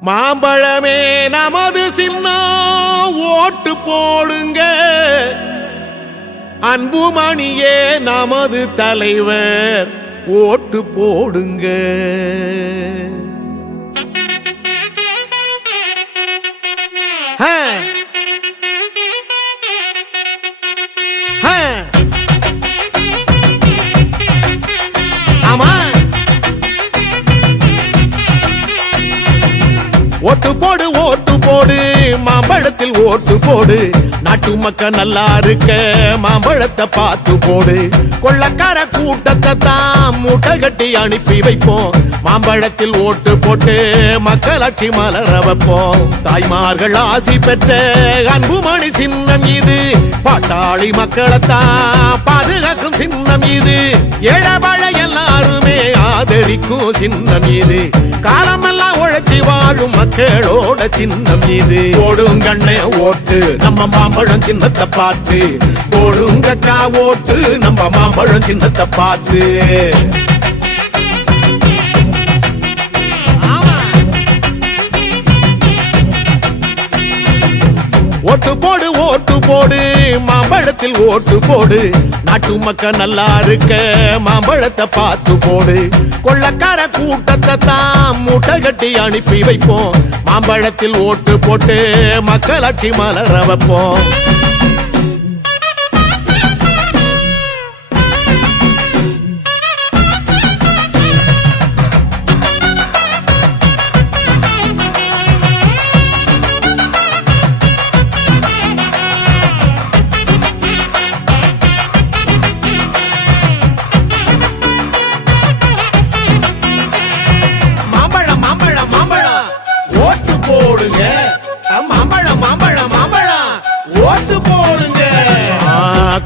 மாம்பழமே நமது சின்னம் ஓட்டு போடுங்க, அன்புமணியே நமது தலைவர் ஓட்டு போடுங்க. ஆமா, ஓட்டு போடு ஓட்டு போடு, மாம்பழத்தில் ஓட்டு போடு, நாட்டு மக்கள் நல்லா இருக்க மாம்பழத்தை பார்த்து போடு. கொள்ளக்கார கூட்டத்தை தான் மூட்டை கட்டி அனுப்பி வைப்போம், மாம்பழத்தில் ஓட்டு போட்டு மக்களாட்சி மலர வைப்போம். தாய்மார்கள் ஆசி பெற்ற அன்புமணி சின்னம் இது, பாட்டாளி மக்களைத்தான் பாதுகாக்கும் சின்னம் இது, ஏழபாழ எல்லாருமே ஆதரிக்கும் சின்னம் இது, காலமெல்லாம் உழைச்சி வாழும் மக்களோட சின்னம் இது. போடுங்கண்ணே ஓட்டு நம்ம மாம்பழம் சின்னத்தை பார்த்து, போடுங்கக்கா ஓட்டு நம்ம மாம்பழம் சின்னத்தை பார்த்து. ஓட்டு போடு ஓட்டு போடு, மாம்பழத்தில் ஓட்டு போடு, நாட்டு மக்கள் நல்லா இருக்க மாம்பழத்தை பார்த்து போடு. கொள்ளக்கார கூட்டத்தை தான் மூட்டை கட்டி அனுப்பி வைப்போம், மாம்பழத்தில் ஓட்டு போட்டு மக்களாட்சி மலர வைப்போம்.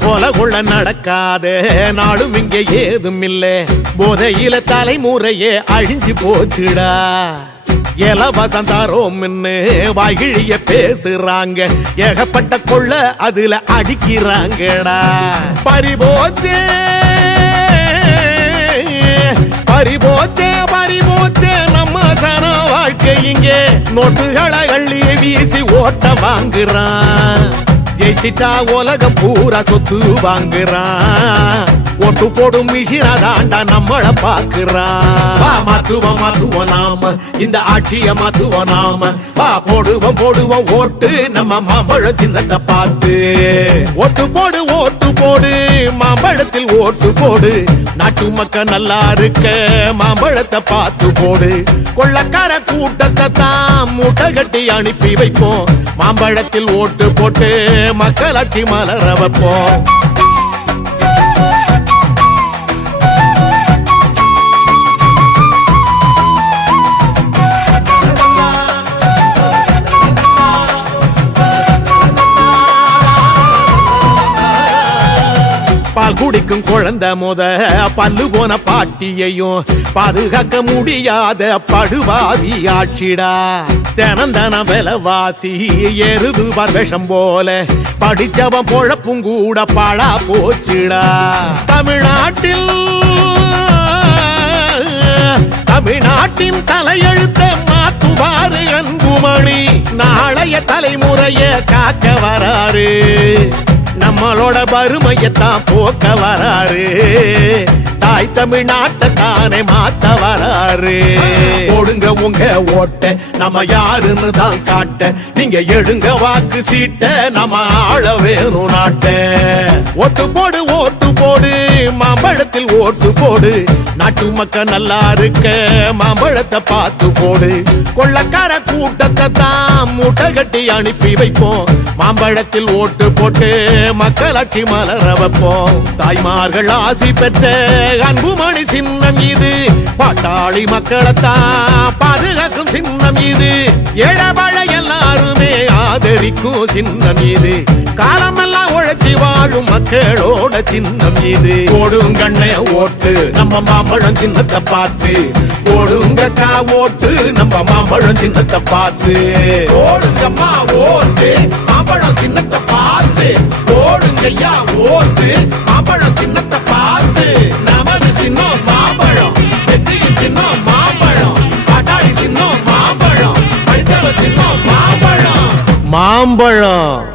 கொலகுள்ள நடக்காத நாடும் இங்க ஏதும் இல்ல, போதையில தலைமுறையே அழிஞ்சு போச்சுடா. இலவசம் தாரோம் வாய்கிழிய பேசுறாங்க, ஏகப்பட்ட கொள்ள அதுல அடிக்கிறாங்கடா. பறிபோச்சே பறிபோச்சே பறிபோச்சே நம்ம சன வாழ்க்கை, இங்கே நோட்டுகளை அள்ளி வீசி ஓட்ட வாங்குறான், ஜெயிச்சிட்டா உலகம் பூரா சொத்து வாங்குறான். ஓட்டு போடும் மிஷினா தாண்டா நம்மள பாக்குறான். மாத்துவோம் மாத்துவோம் நாம இந்த ஆட்சிய மாத்துவோம் நாம, வா போடுவோம் போடுவோம் ஓட்டு நம்ம மாம்பழம் சின்னத்தை பார்த்து. ஓட்டு போடு ஓட்டு போடு, மாம்பழத்தில் ஓட்டு போடு, நாட்டு மக்கள் நல்லா இருக்க மாம்பழத்தை பார்த்து போடு. கொள்ளக்கார கூட்டத்தை தான் மூட்டை கட்டி அனுப்பி வைப்போம், மாம்பழத்தில் ஓட்டு போட்டு மக்களாட்சி மலர வைப்போம். பால் குடிக்கும் குழந்தை முத பல்லு போன பாட்டியையும் பாதுகாக்க முடியாத படுவாதி ஆட்சிடா. தினம் தினம் விலைவாசி எருது பர்வேஷம் போல, படிச்சவன் பொழப்பும் கூட பாழா போச்சுடா. தமிழ்நாட்டின் தலையெழுத்த மாத்துவாரு அன்புமணி, நாளைய தலைமுறைய காக்க வராரு, நம்மளோட வறுமையத்தான் போக்க வராரு, தாய் தமிழ்நாட்டை தானே மாத்த வராரு. போடுங்க உங்க ஓட்ட நம்ம யாருன்னு தான் காட்ட, நீங்க எடுங்க வாக்கு சீட்ட நம்ம ஆள வேணும் நாட்ட. ஓட்டு போடு ஓட்டு போடு, மாம்பழத்தில் ஓட்டு போடு, நாட்டு மக்கள் நல்லா இருக்க மாம்பழத்தை பார்த்து போடு. கொள்ளக்கார கூட்டத்தை தான் மூட்டை கட்டி அனுப்பி வைப்போம், மாம்பழத்தில் ஓட்டு போட்டு மக்களாட்சி மலர வைப்போம். தாய்மார்கள் ஆசி பெற்ற அன்புமணி சின்னம் இது, பாட்டாளி மக்களைத்தான் பாதுகாக்கும் சின்னம் இது, ஏழபாழ எல்லாருமே ஆதரிக்கும் சின்னம் இது, காலமெல்லாம் உழைச்சி வாழும் மக்களோட சின்னம் இது. போடுங்கண்ணே ஓட்டு நம்ம மாம்பழம் சின்னத்தை பார்த்து, போடுங்கக்கா ஓட்டு நம்ம மாம்பழம் சின்னத்தை பார்த்து. போடுங்கம்மா ஓட்டு மாம்பழம் சின்னத்தை பார்த்து, போடுங்கய்யா ஓட்டு மாம்பழம் சின்னத்தை பார்த்து. நமது சின்னம் மாம்பழம், வெற்றியின் சின்னம் மாம்பழம், பாட்டாளி சின்னம் மாம்பழம். மாம்பழம்